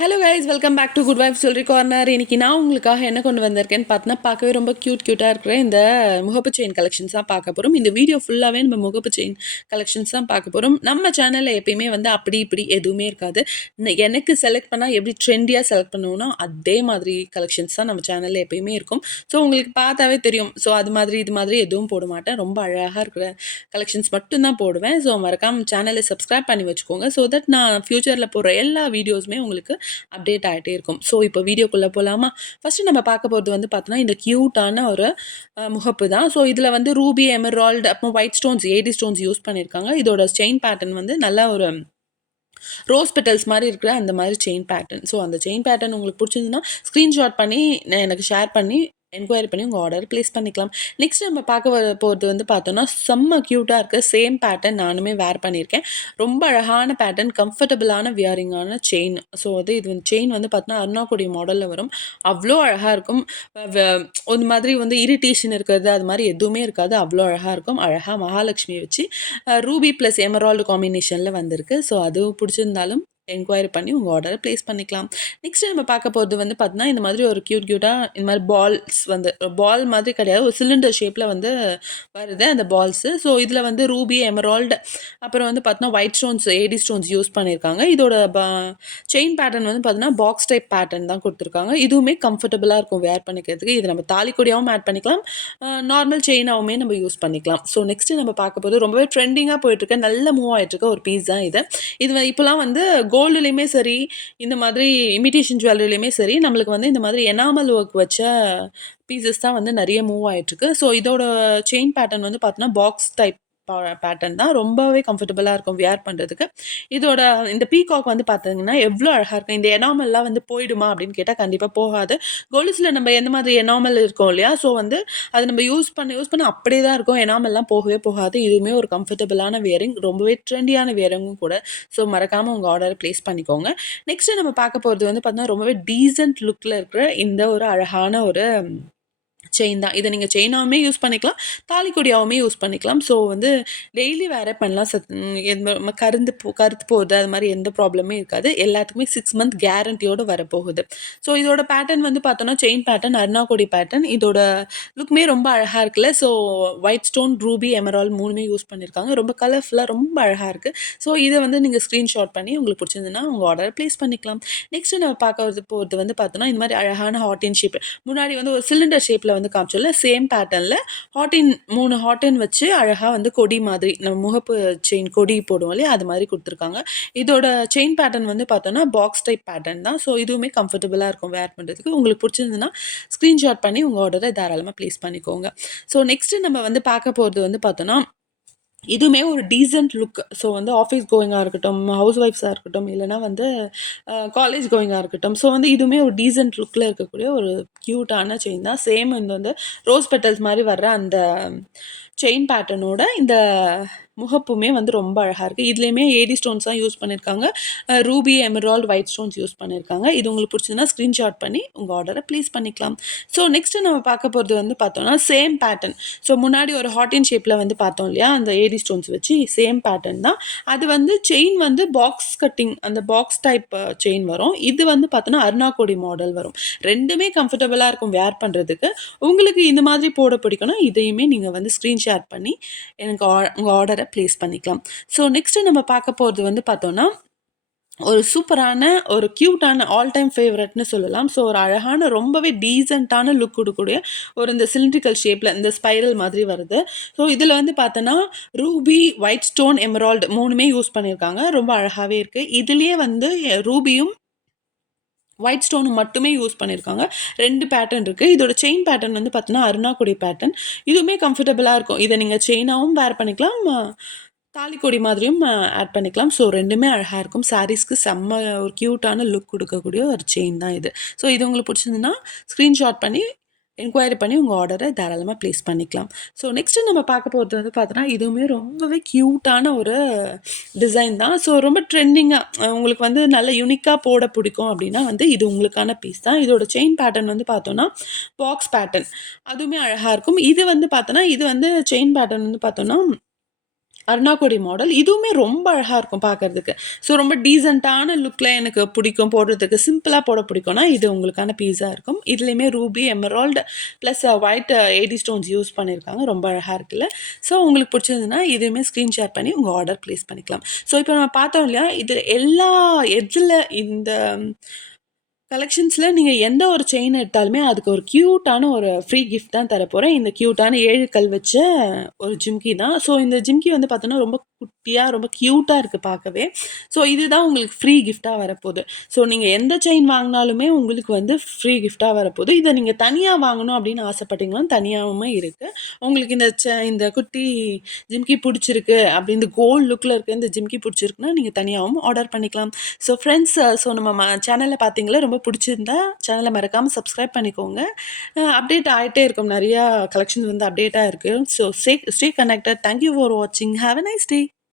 Hello guys, welcome back to Good Wife Jewellery Corner. இன்னைக்கு நான் உங்களுக்காக என்ன கொண்டு வந்திருக்கேன்னு பார்த்தீங்கன்னா, பார்க்கவே ரொம்ப க்யூட்டாக இருக்கிற இந்த முகப்பு செயின் கலெக்ஷன்ஸ் தான் பார்க்க போகிறோம். இந்த வீடியோ ஃபுல்லாகவே நம்ம முகப்பு செயின் கலெக்ஷன்ஸ் தான் பார்க்க போகிறோம். நம்ம சேனலில் எப்பயுமே வந்து அப்படி இப்படி எதுவுமே இருக்காது. எனக்கு செலக்ட் பண்ணால் எப்படி ட்ரெண்டியாக செலக்ட் பண்ணுவோன்னா அதே மாதிரி கலெக்ஷன்ஸ் தான் நம்ம சேனலில் எப்பயுமே இருக்கும். ஸோ உங்களுக்கு பார்த்தாவே தெரியும். ஸோ அது மாதிரி இது மாதிரி எதுவும் போட மாட்டேன். ரொம்ப அழகாக இருக்கிற கலெக்ஷன்ஸ் மட்டும்தான் போடுவேன். ஸோ மறக்காம சேனலை சப்ஸ்கிரைப் பண்ணி வச்சுக்கோங்க. ஸோ தட் நான் ஃப்யூச்சரில் போடுற எல்லா வீடியோஸுமே உங்களுக்கு அப்டேட் ஆகிட்டே இருக்கும். ஸோ இப்போ வீடியோக்குள்ளே போகலாமா? ஃபஸ்ட்டு நம்ம பார்க்க போகிறது வந்து பார்த்தோன்னா, இந்த க்யூட்டான ஒரு முகப்பு தான். ஸோ இதில் வந்து ரூபி, எமரால்டு, அப்புறம் white stones, AD stones use பண்ணியிருக்காங்க. இதோட செயின் பேட்டர்ன் வந்து நல்லா ஒரு ரோஸ் பெட்டல்ஸ் மாதிரி இருக்கிற அந்த மாதிரி செயின் பேட்டர்ன். ஸோ அந்த செயின் பேட்டர்ன் உங்களுக்கு பிடிச்சிருந்துன்னா ஸ்க்ரீன்ஷாட் பண்ணி எனக்கு ஷேர் பண்ணி என்கொயரி பண்ணி உங்கள் ஆர்டர் ப்ளேஸ் பண்ணிக்கலாம். நெக்ஸ்ட் நம்ம பார்க்க போகிறது வந்து பார்த்தோன்னா, செம்ம க்யூட்டாக இருக்க சேம் பேட்டர்ன் நானுமே வேர் பண்ணியிருக்கேன். ரொம்ப அழகான பேட்டர்ன், கம்ஃபர்டபுளான வியரிங்கான செயின். ஸோ இது வந்து செயின் வந்து பார்த்தோன்னா அருணாக்குடி மாடலில் வரும். அவ்வளோ அழகாக இருக்கும். ஒரு மாதிரி வந்து இரிட்டேஷன் இருக்கிறது அது மாதிரி எதுவுமே இருக்காது. அவ்வளோ அழகாக இருக்கும். அழகாக மகாலட்சுமியை வச்சு ரூபி ப்ளஸ் எமரால்டு காம்பினேஷனில் வந்திருக்கு. ஸோ அதுவும் பிடிச்சிருந்தாலும் என்கொயரி பண்ணி உங்கள் ஆர்டரை ப்ளேஸ் பண்ணிக்கலாம். நெக்ஸ்ட்டு நம்ம பார்க்க போகிறது வந்து பார்த்தீங்கன்னா, இந்த மாதிரி ஒரு க்யூட்டாக இந்த மாதிரி பால்ஸ் வந்து பால் மாதிரி கிடையாது, ஒரு சிலிண்டர் ஷேப்பில் வந்து வருது அந்த பால்ஸு. ஸோ இதில் வந்து ரூபி, எமரால்டு, அப்புறம் வந்து பார்த்தீங்கன்னா white stones, AD stones use பண்ணியிருக்காங்க. இதோட செயின் பேட்டர்ன் வந்து பார்த்தீங்கன்னா பாக்ஸ் டைப் பேட்டர்ன் தான் கொடுத்துருக்காங்க. இதுவுமே கம்ஃபர்டபுளாக இருக்கும் வேர் பண்ணிக்கிறதுக்கு. இது நம்ம தாலிக்கொடியாகவும் ஆட் பண்ணிக்கலாம், நார்மல் செயினாகவுமே நம்ம யூஸ் பண்ணிக்கலாம். ஸோ நெக்ஸ்ட்டு நம்ம பார்க்க போகிறது ரொம்பவே ட்ரெண்டிங்காக போயிட்டுருக்க, நல்ல மூவ் ஆகிட்டுருக்க ஒரு பீஸ் தான் இது. இப்போலாம் வந்து கோல்டுலேயுமே சரி, இந்த மாதிரி இமிடேஷன் ஜுவல்லரிலையுமே சரி, நம்மளுக்கு வந்து இந்த மாதிரி எனாமல் ஒர்க் வச்ச பீசஸ் தான் வந்து நிறைய மூவ் ஆகிட்டுருக்கு. ஸோ இதோட செயின் பேட்டர்ன் வந்து பார்த்தோன்னா பாக்ஸ் டைப் பேட்டர்ன் தான். ரொம்பவே கம்ஃபர்டபுளாக இருக்கும் வியர் பண்ணுறதுக்கு. இதோட இந்த பீகாக் வந்து பார்த்தீங்கன்னா எவ்வளோ அழகாக இருக்கும். இந்த எனாமல்லாம் வந்து போயிடுமா அப்படின்னு கேட்டால் கண்டிப்பாக போகாது. கொலுசில் நம்ம எந்த மாதிரி எனாமல் இருக்கோம் இல்லையா, ஸோ வந்து அது நம்ம யூஸ் பண்ண அப்படியே தான் இருக்கும். எனாமல்லாம் போகவே போகாது. இதுவுமே ஒரு கம்ஃபர்டபுளான வியரிங், ரொம்பவே ட்ரெண்டியான வியரிங்கும் கூட. ஸோ மறக்காமல் உங்கள் ஆர்டரை ப்ளேஸ் பண்ணிக்கோங்க. நெக்ஸ்ட்டு நம்ம பார்க்க போகிறது வந்து பார்த்தீங்கன்னா, ரொம்பவே டீசென்ட் லுக்கில் இருக்கிற இந்த ஒரு அழகான ஒரு செயின் தான். இதை நீங்கள் செயினாவுமே யூஸ் பண்ணிக்கலாம், தாலிக்கொடியாவுமே யூஸ் பண்ணிக்கலாம். ஸோ வந்து டெய்லி வேரே பண்ணலாம். எந்த கருத்து போகுது அது மாதிரி எந்த ப்ராப்ளமே இருக்காது. எல்லாத்துக்குமே 6 மந்த் கேரண்டியோடு வரப்போகுது. ஸோ இதோட பேட்டர்ன் வந்து பார்த்தோன்னா, செயின் பேட்டர்ன், அருணாக்கொடி பேட்டர்ன். இதோட லுக்குமே ரொம்ப அழகாக இருக்குல்ல. So white stone, ruby, emerald 3மே யூஸ் பண்ணியிருக்காங்க. ரொம்ப கலர்ஃபுல்லாக ரொம்ப அழகாக இருக்குது. ஸோ இதை வந்து நீங்கள் ஸ்க்ரீன்ஷாட் பண்ணி உங்களுக்கு பிடிச்சிருந்ததுன்னா உங்கள் ஆர்டரை ப்ளேஸ் பண்ணிக்கலாம். நெக்ஸ்ட்டு நம்ம பார்க்க போகிறது வந்து பார்த்தோன்னா, இந்த மாதிரி அழகான ஹார்டின் ஷேப். முன்னாடி வந்து ஒரு சிலிண்டர் ஷேப்பில் வந்து காமிச்சோம்ல, சேம் பேட்டர்னில் ஹார்டின் 3 ஹார்டின் வச்சு அழகாக வந்து கொடி மாதிரி நம்ம முகப்பு செயின் கொடி போடுவோம் இல்லையா, அது மாதிரி கொடுத்துருக்காங்க. இதோட செயின் பேட்டர்ன் வந்து பார்த்தோன்னா பாக்ஸ் டைப் பேட்டர்ன் தான். ஸோ இதுவுமே கம்ஃபர்டபுளாக இருக்கும் வேர் பண்ணுறதுக்கு. உங்களுக்கு பிடிச்சிருந்ததுன்னா ஸ்க்ரீன்ஷாட் பண்ணி உங்கள் ஆர்டரை தாராளமாக ப்ளேஸ் பண்ணிக்கோங்க. ஸோ நெக்ஸ்ட்டு நம்ம வந்து பார்க்க போகிறது வந்து பார்த்தோன்னா, இதுவுமே ஒரு டீசென்ட் லுக். ஸோ வந்து ஆஃபீஸ் கோயிங்காக இருக்கட்டும், ஹவுஸ் ஒய்ஃப்ஸாக இருக்கட்டும், இல்லைனா வந்து காலேஜ் கோயிங்காக இருக்கட்டும். ஸோ வந்து இதுவுமே ஒரு டீசென்ட் லுக்கில் இருக்கக்கூடிய ஒரு க்யூட்டான செயின் தான். சேம் இந்த வந்து ரோஸ் பெட்டல்ஸ் மாதிரி வர்ற அந்த செயின் பேட்டர்னோட இந்த முகப்புமே வந்து ரொம்ப அழகாக இருக்குது. இதுலேயுமே ஏடி ஸ்டோன்ஸ் தான் யூஸ் பண்ணியிருக்காங்க. Ruby, Emerald, white stones use பண்ணியிருக்காங்க. இது உங்களுக்கு பிடிச்சதுன்னா ஸ்க்ரீன்ஷாட் பண்ணி உங்கள் ஆர்டரை ப்ளேஸ் பண்ணிக்கலாம். ஸோ நெக்ஸ்ட்டு நம்ம பார்க்க போகிறது வந்து பார்த்தோன்னா, சேம் பேட்டர்ன். ஸோ முன்னாடி ஒரு ஹார்டின் ஷேப்பில் வந்து பார்த்தோம் இல்லையா, அந்த ஏடி ஸ்டோன்ஸ் வச்சு சேம் பேட்டர்ன் தான். அது வந்து செயின் வந்து பாக்ஸ் கட்டிங், அந்த பாக்ஸ் டைப் செயின் வரும். இது வந்து பார்த்தோன்னா அருணாக்கொடி மாடல் வரும். ரெண்டுமே கம்ஃபர்டபுளாக இருக்கும் வேர் பண்ணுறதுக்கு. உங்களுக்கு இந்த மாதிரி போட பிடிக்கும்னா இதையுமே நீங்கள் வந்து ஸ்க்ரீன்ஷாட் பண்ணி எனக்கு உங்கள் ஆர்டரை ப்ளேஸ் பண்ணிக்கலாம். ஸோ நெக்ஸ்ட்டு நம்ம பார்க்க போகிறது வந்து பார்த்தோன்னா, ஒரு சூப்பரான, ஒரு க்யூட்டான, ஆல் டைம் ஃபேவரட்னு சொல்லலாம். ஸோ ஒரு அழகான, ரொம்பவே டீசென்ட்டான லுக் கொடுக்கக்கூடிய ஒரு இந்த சிலிண்ட்ரிக்கல் ஷேப்பில் இந்த ஸ்பைரல் மாதிரி வருது. ஸோ இதில் வந்து பார்த்தோன்னா, ரூபி, ஒயிட் ஸ்டோன், எமரால்டு 3மே யூஸ் பண்ணியிருக்காங்க. ரொம்ப அழகாகவே இருக்குது. இதுலேயே வந்து ரூபியும் ஒயிட் ஸ்டோன் மட்டுமே யூஸ் பண்ணியிருக்காங்க. 2 பேட்டர்ன் இருக்குது. இதோட செயின் பேட்டர்ன் வந்து பார்த்தீங்கன்னா அருணாக்குடி பேட்டர்ன். இதுவுமே கம்ஃபர்டபுளாக இருக்கும். இதை நீங்கள் செயினாகவும் வேர் பண்ணிக்கலாம், தாலிக்கொடி மாதிரியும் ஆட் பண்ணிக்கலாம். ஸோ 2மே அழகாக இருக்கும். சாரீஸ்க்கு செம்ம ஒரு க்யூட்டான லுக் கொடுக்கக்கூடிய ஒரு செயின் தான் இது. ஸோ இது உங்களுக்கு பிடிச்சிருந்துன்னா ஸ்க்ரீன்ஷாட் பண்ணி என்கொயரி பண்ணி உங்கள் ஆர்டரை தாராளமாக ப்ளேஸ் பண்ணிக்கலாம். ஸோ நெக்ஸ்ட்டு நம்ம பார்க்க போகிறது வந்து பார்த்தோன்னா, இதுவுமே ரொம்பவே க்யூட்டான ஒரு டிசைன் தான். ஸோ ரொம்ப ட்ரெண்டிங்காக உங்களுக்கு வந்து நல்ல யூனிக்காக போட பிடிக்கும் அப்படின்னா வந்து இது உங்களுக்கான பீஸ் தான். இதோட செயின் பேட்டர்ன் வந்து பார்த்தோன்னா பாக்ஸ் பேட்டர்ன். அதுவுமே அழகாக இருக்கும். இது வந்து பார்த்தோன்னா, இது வந்து செயின் பேட்டர்ன் வந்து பார்த்தோன்னா அருணாக்கொடி மாடல். இதுவுமே ரொம்ப அழகா இருக்கும் பார்க்கறதுக்கு. ஸோ ரொம்ப டீசென்ட்டான லுக்ல எனக்கு பிடிக்கும் போடுறதுக்கு. சிம்பிளா போட பிடிக்கும்னா, இது உங்களுக்கான பீஸா இருக்கும். இதுலயுமே ruby, emerald plus white AD stones use பண்ணியிருக்காங்க. ரொம்ப அழகா இருக்குல்ல. ஸோ உங்களுக்கு பிடிச்சிருந்ததுன்னா, இதுவுமே ஸ்க்ரீன் ஷேர் பண்ணி உங்க ஆர்டர் பிளேஸ் பண்ணிக்கலாம். ஸோ இப்போ நம்ம பார்த்தோம் இல்லையா? இது எல்லா எதுல இந்த கலெக்ஷன்ஸ்ல நீங்க எந்த ஒரு செயின் எடுத்தாலுமே, அதுக்கு ஒரு கியூட்டான ஒரு ஃப்ரீ கிஃப்ட் தான் தரப்போறேன். இந்த கியூட்டான 7 கல் வச்ச ஒரு ஜிம்கி தான். ஸோ இந்த ஜிம்கி வந்து பார்த்தோன்னா, ரொம்ப குட்டியா, ரொம்ப கியூட்டா இருக்கு பார்க்கவே. ஸோ இதுதான் உங்களுக்கு ஃப்ரீ கிஃப்ட்டா வரப்போது. ஸோ நீங்க எந்த செயின் வாங்குனாலுமே உங்களுக்கு வந்து ஃப்ரீ கிஃப்ட்டா வரப்போது. இத நீங்க தனியா வாங்கணும் அப்படின்னு ஆசைப்பட்டீங்கன்னா, தனியாவுமே இருக்கு. உங்களுக்கு இந்த குட்டி ஜிம்கி புடிச்சிருக்கு, அப்படி இந்த கோல்ட் லுக்ல இருக்க இந்த ஜிம்கி புடிச்சிருக்குன்னா, நீங்க தனியாவும் ஆர்டர் பண்ணிக்கலாம். ஸோ ஃப்ரெண்ட்ஸ் ஸோ நம்ம சேனல பார்த்தீங்களா? ரொம்ப பிடிச்சிருந்தா சேனல மறக்காம சப்ஸ்கிரைப் பண்ணிக்கோங்க. அப்டேட் ஆயிட்டே இருக்கும். நெறையா கலெக்ஷன்ஸ் வந்து அப்டேட்டா இருக்கு. So stay connected. Thank you for வாட்சிங். Have a nice day.